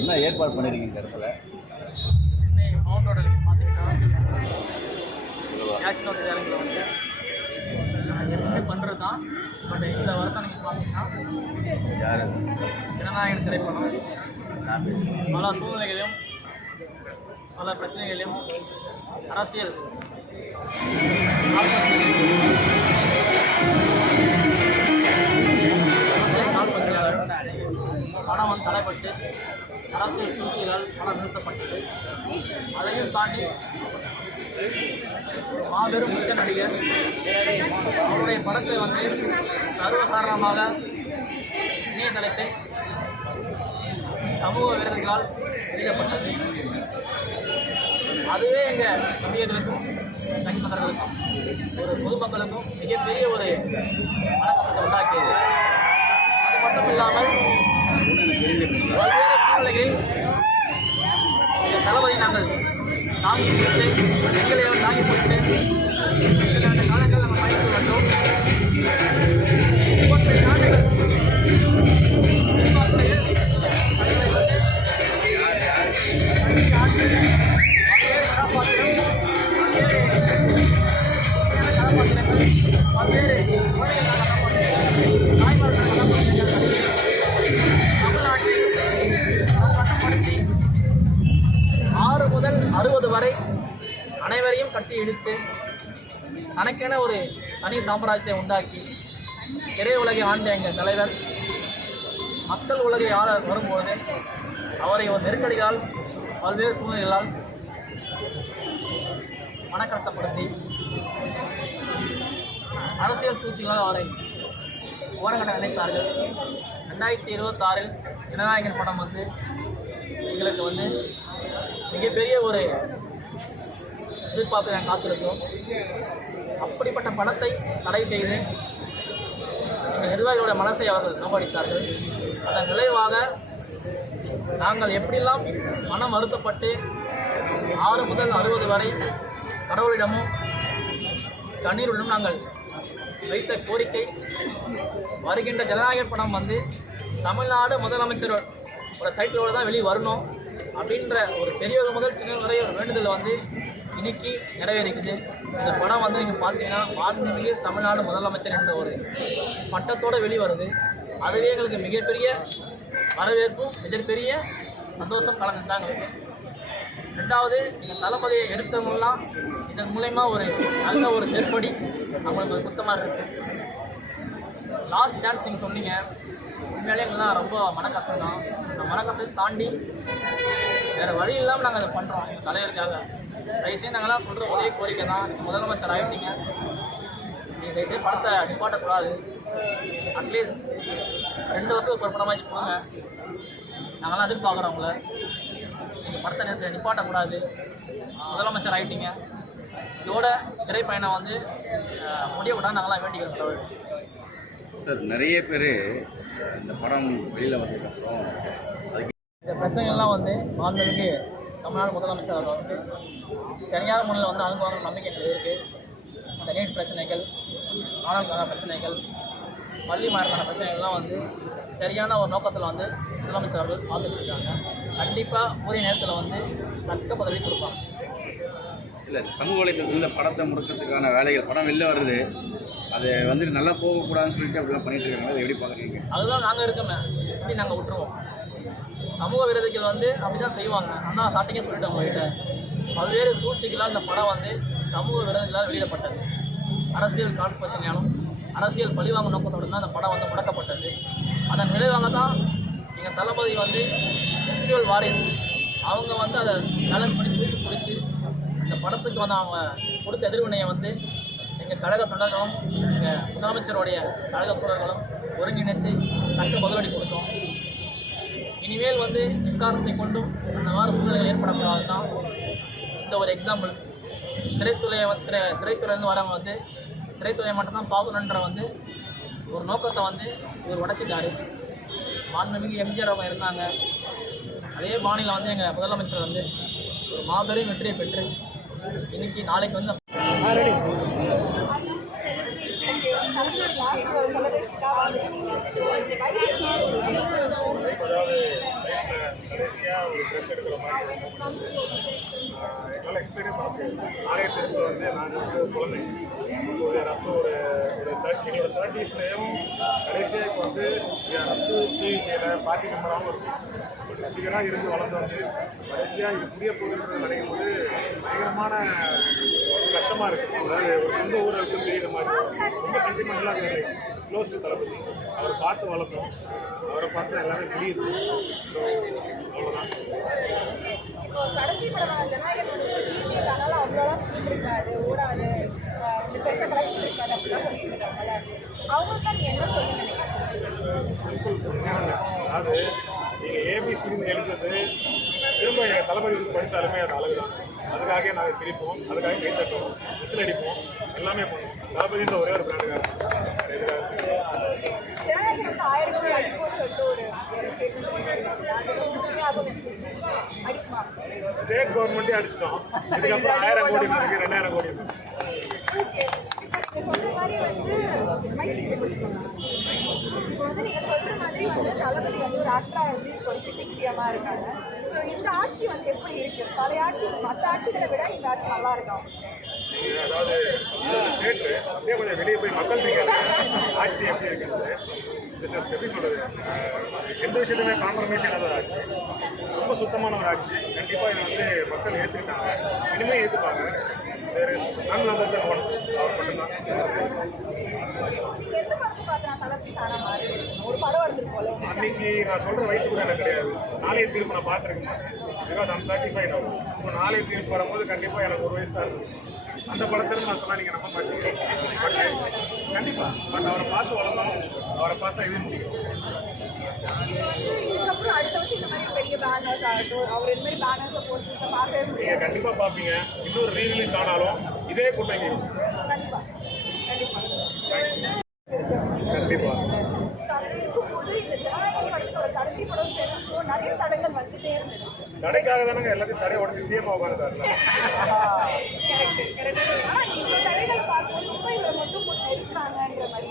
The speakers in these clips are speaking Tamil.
என்ன ஏற்பாடு பண்ணிருக்கீங்க இடத்துல? சென்னை மாவட்டோட பார்த்தீங்கன்னா கேஷ் நோட் சேலஞ்சில் வந்து எப்பவுமே பண்ணுறது தான். பட் இந்த வருஷம் நீங்கள் பார்த்தீங்கன்னா யார் ஜனநாயகன் திரைப்படம் பல சூழ்நிலைகளையும் பல பிரச்சனைகளையும் அரசியல் படம் வந்து தடைப்பட்டு அரசியல் சூழ்ச்சிகளால் படம் நிறுத்தப்பட்டது. அதையும் தாண்டி மாபெரும் உச்ச நடிகர் அவருடைய படத்தை வந்து சர்வசாதாரணமாக இணையதளத்தில் சமூக விரோதிகளால் வெளியிடப்பட்டது. அதுவே எங்கள் நடிகர்களுக்கும் தனிநபர்களுக்கும் ஒரு பொதுமக்களுக்கும் மிகப்பெரிய ஒரு வணக்கத்தை உண்டாக்கியது. அது மட்டும் இல்லாமல் பல்வேறு சூழ்நிலைகளில் இந்த தளபதி நாங்கள் தாங்கி பிடித்து எங்களை தாங்கி பிடித்து அந்த காலங்கள் நம்ம பயணித்து வந்தோம். நாடுகள் முதல் 60 வரை அனைவரையும் கட்டி இழுத்து தனக்கென ஒரு தனி சாம்ராஜ்யத்தை உண்டாக்கி திரை உலகை ஆண்ட எங்கள் தலைவர் மக்கள் உலகை ஆள வரும்போது அவரை ஒரு நெருக்கடிகளால் பல்வேறு சூழ்நிலைகளால் மனக்கஷ்டப்படுத்தி அரசியல் சூழ்ச்சிகளால் அவரை ஓரங்கட்ட நினைத்தார்கள். 2026 ஜனநாயகன் படம் வந்து எங்களுக்கு வந்து மிகப்பெரிய ஒரு எதிர்பார்த்து நாங்கள் காத்திருக்கோம். அப்படிப்பட்ட படத்தை தடை செய்து எங்கள் நிர்வாகிகளுடைய மனசை அவர்கள் நோக்கடித்தார்கள். அதன் விளைவாக நாங்கள் எப்படியெல்லாம் மனம் வருத்தப்பட்டு 6 முதல் 60 வரை கடவுளிடமும் கண்ணீருடனும் நாங்கள் வைத்த கோரிக்கை, வருகின்ற ஜனநாயகன் படம் வந்து தமிழ்நாடு முதலமைச்சர் ஒரு டைட்டிலோடு தான் வெளியே வரணும் அப்படின்ற ஒரு பெரியவர் முதல் சின்ன வரை ஒரு வேண்டுதல் வந்து இன்னைக்கு நிறைவேறிக்குது. இந்த படம் வந்து நீங்கள் பார்த்தீங்கன்னா மாண்புமிகு தமிழ்நாடு முதலமைச்சர் என்ற ஒரு பட்டத்தோடு வெளிவருது. அதுவே எங்களுக்கு மிகப்பெரிய வரவேற்பும் மிகப்பெரிய சந்தோஷம் கலந்துதான் எங்களுக்கு. ரெண்டாவது, எங்கள் தளபதியை எடுத்தவங்களாம் இதன் மூலயமா ஒரு நல்ல ஒரு செருப்படி அவங்களுக்கு ஒரு குத்தமாக இருக்குது. லாஸ்ட் டான்ஸ் நீங்கள் சொன்னீங்க, உண்மையிலே எங்கள்லாம் ரொம்ப மனக்கஷ்டம் தான். அந்த மனக்கஷ்டத்தை தாண்டி வேறு வழி இல்லாமல் நாங்கள் அதை பண்ணுறோம் எங்கள் தலைவருக்காக. தயவுசெய்து நாங்கள்லாம் சொல்கிற ஒரே கோரிக்கை தான், முதலமைச்சர் ஆகிட்டீங்க, நீங்கள் தயவுசெய்து படத்தை நிப்பாட்டக்கூடாது. அட்லீஸ்ட் 2 வருஷத்துக்கு ஒரு படமாச்சு போங்க. நாங்கள்லாம் எதிர்பார்க்குறோம் உங்களை. நீங்கள் படத்தை நிப்பாட்டக்கூடாது. முதலமைச்சர் ஆகிட்டீங்க, இதோட திரைப்பயணம் வந்து முடியக்கூடாது நாங்களாம் வேண்டிக்கிறோம். சார், நிறைய பேர் இந்த படம் வெளியில் வந்ததுக்கப்புறம் இந்த பிரச்சனைகள்லாம் வந்து மாண்புமிகு தமிழ்நாடு முதலமைச்சர் அவர்கள் வந்து சரியான முறையில் வந்து அணுகுவாங்க நம்பிக்கை எங்களுக்கு இருக்குது. இந்த நீட் பிரச்சனைகள், மாணவர்களுக்கான பிரச்சனைகள், பள்ளி மாணவர்களுக்கான பிரச்சனைகள்லாம் வந்து சரியான ஒரு நோக்கத்தில் வந்து முதலமைச்சர் அவர்கள் பார்த்துட்டு இருக்காங்க. கண்டிப்பாக உரிய நேரத்தில் வந்து தக்க பதவி கொடுப்பாங்க. இல்லை, சமூக வலைத்தளத்தில் படத்தை முடக்கிறதுக்கான வேலைகள், படம் வெளில வருது, அது வந்து நல்லா போகக்கூடாதுன்னு சொல்லிட்டு அப்படிலாம் பண்ணிட்டு இருக்காங்க. அதை எப்படி பார்க்குறீங்க? அதுதான் நாங்கள் இருக்கோமே, எப்படி நாங்கள் விட்டுருவோம். சமூக விரோதிகள் வந்து அப்படி தான் செய்வாங்க. ஆனால் ஸ்டார்டிங்கே சொல்லிட்டோம் உங்கள்கிட்ட, பல்வேறு சூழ்ச்சிகளால் இந்த படம் வந்து சமூக விரோதிகளால் வெளியிடப்பட்டது. அரசியல் காழ்ப்புணர்ச்சியாலும் அரசியல் பழிவாங்க நோக்கத்தோடு தான் அந்த படம் வந்து முடக்கப்பட்டது. அதன் விளைவாக தான் எங்கள் தளபதி வந்து செக்ஷுவல் வாரியர் அவங்க வந்து அதை சேலஞ்ச் பண்ணி தூக்கி பிடிச்சி இந்த படத்துக்கு வந்து அவங்க கொடுத்த எதிர்வினையை வந்து எங்கள் கழக தொண்டர்களும் எங்கள் முதலமைச்சருடைய கழக தொண்டர்களும் ஒருங்கிணைத்து தக்க பதிலடி கொடுத்தோம். இனிமேல் வந்து எக்காரணத்தை கொண்டும் அந்த மாதிரி சூழ்நிலைகள் ஏற்படக்கூடாது தான் இந்த ஒரு எக்ஸாம்பிள். திரைத்துறையிலேருந்து வரவங்க வந்து திரைத்துறையை மட்டும்தான் பார்க்கணுன்ற வந்து ஒரு நோக்கத்தை வந்து இவர் உடைச்சிட்டாரு. மாண்புமிகு எம்ஜிஆர் அவங்க இருந்தாங்க. அதே பாணியில் வந்து எங்கள் முதலமைச்சர் வந்து ஒரு மாபெரும் வெற்றியை பெற்று இன்னைக்கு நாளைக்கு வந்து கடைசியாக ஒரு ட்ரெண்ட் எடுக்கிற மாதிரி என்னால் எக்ஸ்பீரியன்ஸ் பண்ண முடியும். ஆலயத்திற்கு வந்து நான் குழந்தை அப்போ ஒரு என்னோட 30ஸ்லேயும் கடைசியாக இப்போ வந்து ரத்து செய்தியில் பார்ட்டி மெம்பராகவும் இருக்கும். ரசிகராக இருந்து வளர்ந்து வந்து கடைசியாக இது புதிய போகுதுன்னு நினைக்கும் போது பயங்கரமான கஷ்டமாக இருக்குது. அதாவது ஒரு சொந்த ஊரை இருக்கு தெரியுற மாதிரி ரொம்ப சென்டிமெண்டலாக க்ளோஸ் டு தளபதி. அவரை பார்த்து வளர்த்தோம், அவரை பார்த்து எல்லாமே தெரியுது. ஸோ அவ்வளோதான். இப்போ கடைசி படமான ஜனநாயகன் வந்து டிவி அதனால அவ்வளோவா சீன் இருக்காது, ஓடாது, பெருசாக கலெக்ஷன் இருக்காது அப்படிலாம் சொல்லிட்டு இருக்காங்கல்ல, அவங்களுக்கு நீ என்ன சொல்ல நினைக்கிறேன்? அதாவது நீங்கள் ஏபிசின்னு எழுதுறது திரும்ப எங்கள் தளபதி வந்து படித்தாலுமே அது அழகு தான். அதுக்காக நாங்கள் சிரிப்போம், அதுக்காக கை தட்டுவோம், விசில் அடிப்போம், எல்லாமே பண்ணுவோம். தளபதின்ற ஒரே ஒரு பிராண்டுக்காக ஜனநாயகன் வந்து 1000 கோடி அடிக்கும்னு சொல்லிட்டு ஒரு அடிக்குமா? ஸ்டேட் கவர்மெண்ட்டே அடிச்சிட்டோம். இதுக்கப்புறம் 1000 கோடி இருக்கு, 2000 கோடி இருக்கு. ஓகே, இப்போ நீங்கள் சொல்கிற மாதிரி வந்து இப்போ வந்து நீங்கள் சொல்கிற மாதிரி வந்து தளபதி வந்து ஒரு ஆக்டராக வந்து இப்போ ஒரு சிட்டிங் சிஎம்மாக இருக்காங்க. ஸோ இந்த ஆட்சி வந்து எப்படி இருக்குது? பழைய ஆட்சி மற்ற ஆட்சிகளை விட இந்த ஆட்சி நல்லா இருக்கும். அதாவது தேட்டரு அப்படியே கொஞ்சம் வெளியே போய் மக்கள் தெரியாது ஆட்சி எப்படி இருக்கிறது. எப்படி சொல்கிறது, எந்த விஷயத்துமே காம்ப்ரமைஸ் இல்லாத ஒரு ஆட்சி, ரொம்ப சுத்தமான ஒரு ஆட்சி. கண்டிப்பாக இதை வந்து மக்கள் ஏற்றுக்கிட்டாங்க, இனிமேல் ஏற்றுப்பாங்க. வேறு நான் நம்பர் தான் போகணும், அவர் மட்டும்தான். எந்த படத்தை பார்த்தா தளபதி தானா மாறி ஒரு படம் வந்துருக்கு போல அன்னைக்கு நான் சொல்கிற வயசு கூட எனக்கு கிடையாது. நாளைய தீர்ப்பு நான் பார்த்துருக்க மாட்டேன். பிகாஸ் I'm 35 ஆகும். இப்போ நாளைய தீர்ப்பு வரும்போது கண்டிப்பாக எனக்கு ஒரு வயசு தான் இருக்கும். அந்த படத்திலிருந்து நான் சொன்னால் நீங்கள் நம்ப மாட்டீங்க. கண்டிப்பாக பட் அவரை பார்த்து வளர்ந்தோம், அவரை பார்த்தா இது முடியும். இதுக்கப்புறம் அடுத்த வருஷம் இந்த மாதிரி பெரிய பேனர்ஸ் ஆகட்டும், அவர் இந்த மாதிரி பேனர்ஸை போட்டு பார்க்கவே முடியும். நீங்கள் கண்டிப்பாக பார்ப்பீங்க. இன்னொரு ரீரிலீஸ் ஆனாலும் இதே கூட்டம் இங்கே இருக்கும். கண்டிப்பாக கண்டிப்பாக அப்படி இருக்கும்போது இந்த ஜனநாயகம் படத்துக்கு ஒரு கடைசி படம் தெரிஞ்சோ நிறைய தடங்கள் வந்துட்டே இருந்தது. தடைக்காக தானங்க எல்லாத்தையும் தடையை உடச்சி சிஎம் உட்காந்துட்டாருல. ஆனால் இந்த தடைகளை பார்க்கும்போது ரொம்ப இவரை மட்டும் போட்டு இருக்கிறாங்கன்ற மாதிரி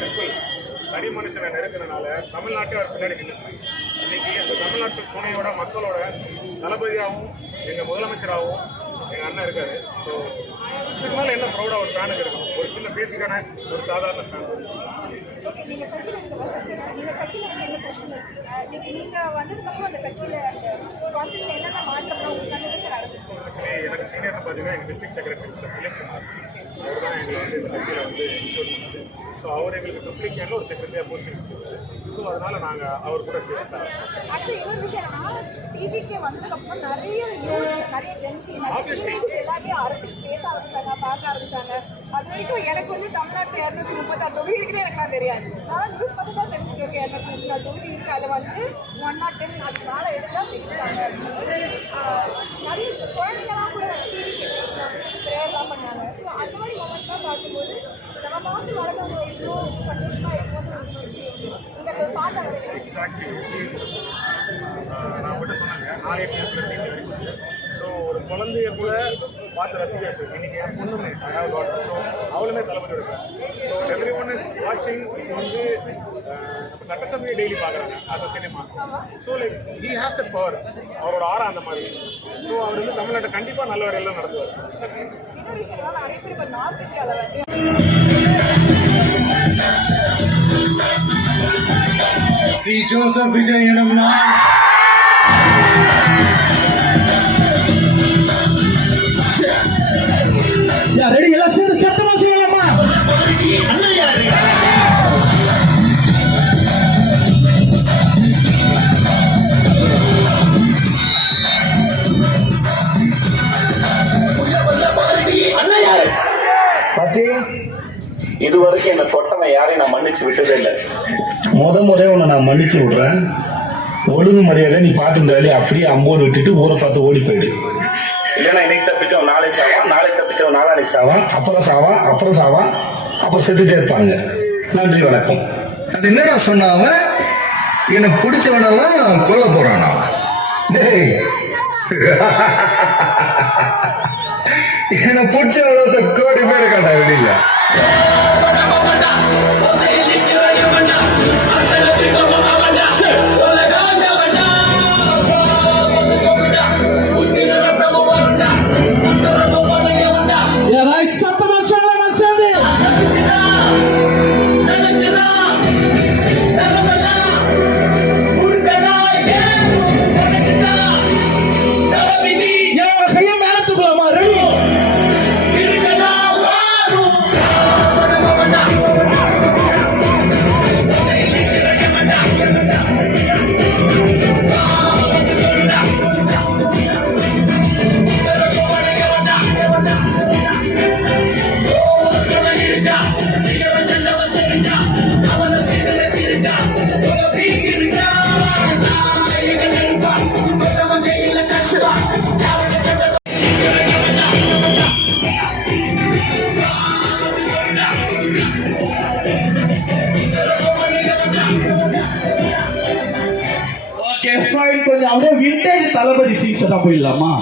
சிம்பிள். தனி மனுஷனை நெருக்கினால தமிழ்நாட்டே அவர் பின்னாடி நின்றுச்சு. இன்னைக்கு அந்த தமிழ்நாட்டு துணையோட மக்களோட தளபதியாகவும் எங்கள் முதலமைச்சராகவும் எங்கள் அண்ணன் இருக்காரு. ஸோ இதுக்கு மேலே என்ன ப்ரௌடாக ஒரு ஃபேனுக்கு இருக்கணும். ஒரு சின்ன பேசிக்கான ஒரு சாதாரண ஃபேன். ஓகே, நீங்கள் கட்சியில் நீங்கள் கட்சியில் வந்து என்ன பிரச்சனை இருக்குது? நீங்கள் வந்ததுக்கப்புறம் அந்த கட்சியில் அந்த கான்செப்டில் என்னென்ன மாற்றம்னா உங்களுக்கு அந்த இடத்துல நடந்துருக்கு? ஆக்சுவலி எனக்கு சீனியர்னு பார்த்தீங்கன்னா எங்கள் டிஸ்ட்ரிக்ட் செக்ரட்டரி சார் திலீப்குமார், அவர் தான் எங்களை வந்து இந்த கட்சியில் வந்து இன்க்ளூட் பண்ணது. ஸோ அவர் எங்களுக்கு ட்ரிப்ளிகேனில் ஒரு செக்ரட்டரியாக போஸ்டிங் கொடுத்தாரு. ஸோ அதனால் நாங்கள் அவர் கூட சேர்த்தார். ஆக்சுவலி இன்னொரு விஷயம் என்னன்னா, டிவிக்கே வந்ததுக்கப்புறம் நிறைய நிறைய ஜென்சி நிறைய எல்லாத்தையும் அரசியல் பேச ஆரம்பிச்சாங்க, பார்க்க ஆரம்பிச்சாங்க. அது வரைக்கும் எனக்கு வந்து தமிழ்நாட்டில் 236 தொகுதி இருக்குன்னு எனக்குலாம் தெரியாது. நான் நியூஸ் பார்த்து தான் தெரிஞ்சுக்கேன் 236 தொகுதி இருக்குது, அதில் வந்து 110 அதுக்கு மேலே எடுத்தால் பிடிச்சிட்டாங்க அப்படின்னு. நிறைய குழந்தைங்களாம் கூட டிவி ப்ரேயர்லாம் பண்ணாங்க. ஸோ அந்த மாதிரி மொமெண்ட்லாம் பார்க்கும்போது நம்ம மாவட்டம் வளர்ந்தவங்க இன்னும் சந்தோஷமாக இருக்கும்போது நீங்கள் அதை பார்க்க எக்ஸாக்ட்லி நான் மட்டும் சொன்னாங்க நாளைய தீர்ப்பு. ஸோ ஒரு குழந்தைய கூட பார்த்து ரசிக்காச்சு. இன்னைக்கு என் பொண்ணுமே அதாவது டாக்டர். ஸோ அவளுமே தளபதி இருக்காங்க. ஸோ எவ்ரி ஒன் இஸ் வாட்சிங். இப்போ வந்து நம்ம சட்டசபையை டெய்லி பார்க்குறாங்க as a cinema. So like he has the power. அவரோட ஆரா அந்த மாதிரி. ஸோ அவர் வந்து தமிழ்நாட்டை கண்டிப்பாக நல்ல வரையெல்லாம் நடத்துவார். இன்னொரு விஷயம் நிறைய பேர் இப்போ நார்த் இந்தியாவில் வந்து சி ஜோசப் விஜய் எனும் நான் ரெடி எல்லாம் சேர்ந்து சத்தமா செய்யலாமா? பாத்தி இதுவரைக்கும் என்ன தொட்டவன் யாரையும் நான் மன்னிச்சு விட்டதே இல்லை. முறையே உன்னை நான் மன்னிச்சு விடுறேன். ஒழுங்கு மரியாதை நீ பார்த்துருந்த வேலையை அப்படியே அம்போடு விட்டுட்டு ஊரை பார்த்து ஓடி போயிடு. இல்லைன்னா இன்னைக்கு தப்பிச்சவன் நாளை சாவான், நாளைக்கு தப்பிச்சவன் நாளானைக்கு சாவான், அப்புறம் சாவான், அப்புறம் செத்துட்டே இருப்பாங்க. நன்றி, வணக்கம். அது என்னடா சொன்னாவ? எனக்கு பிடிச்சவனெல்லாம் கொல்ல போறானா? டேய், எனக்கு பிடிச்சவனத்தை கோடி பேர் காட்டா வெளியில. கொஞ்சம் அப்படியே விண்டேஜ் தளபதி சீசனா போயிடலாமா?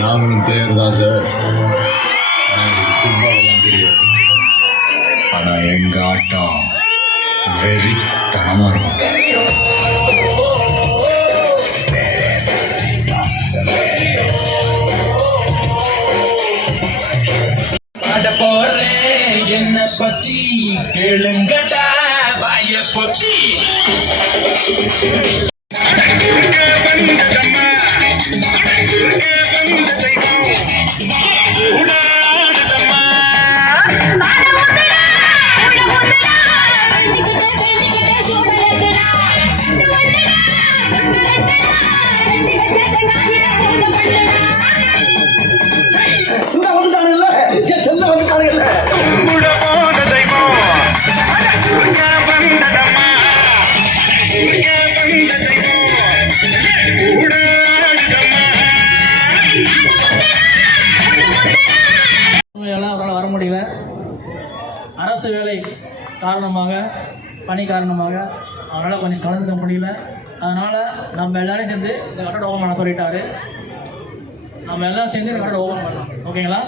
நாங்களும் பிளேயர் தான் சார். ஃபுட்பால்லாம் தெரியாது. ஆனா எங்க ஆட்டம் வெறித்தனமா இருக்கும். பாட போறேன் என்ன பத்தி கேளுங்கடா வாய பொத்தி. அவரால் வர முடியல. அரசு வேலை காரணமாக, பணி காரணமாக அவரால் கொஞ்சம் கலந்துக்க முடியல. அதனால் நம்ம எல்லாரும் சேர்ந்து இந்த கட்டட ஓபன் பண்ண சொல்லிட்டாரு. நம்ம எல்லாம் சேர்ந்து இந்த கட்டட ஓபன் பண்ணலாம். ஓகேங்களா?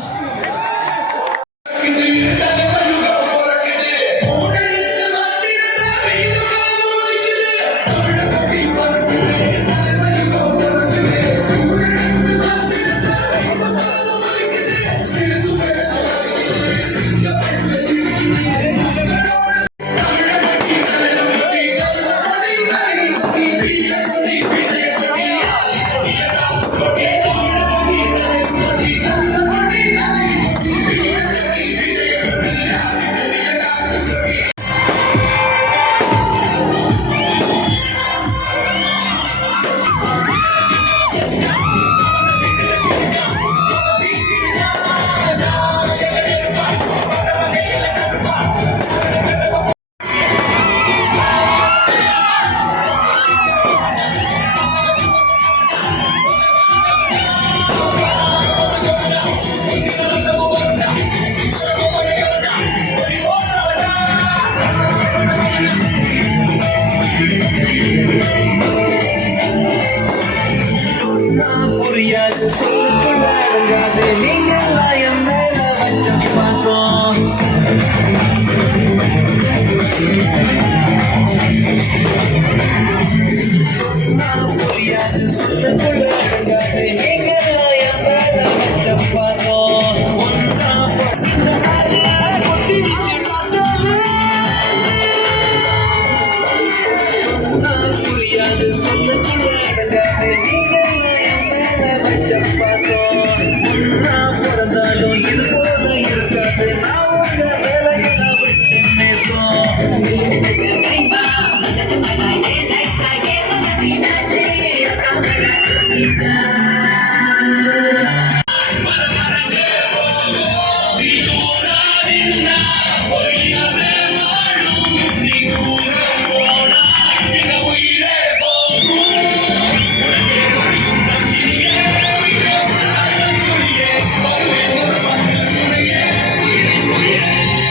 Bye.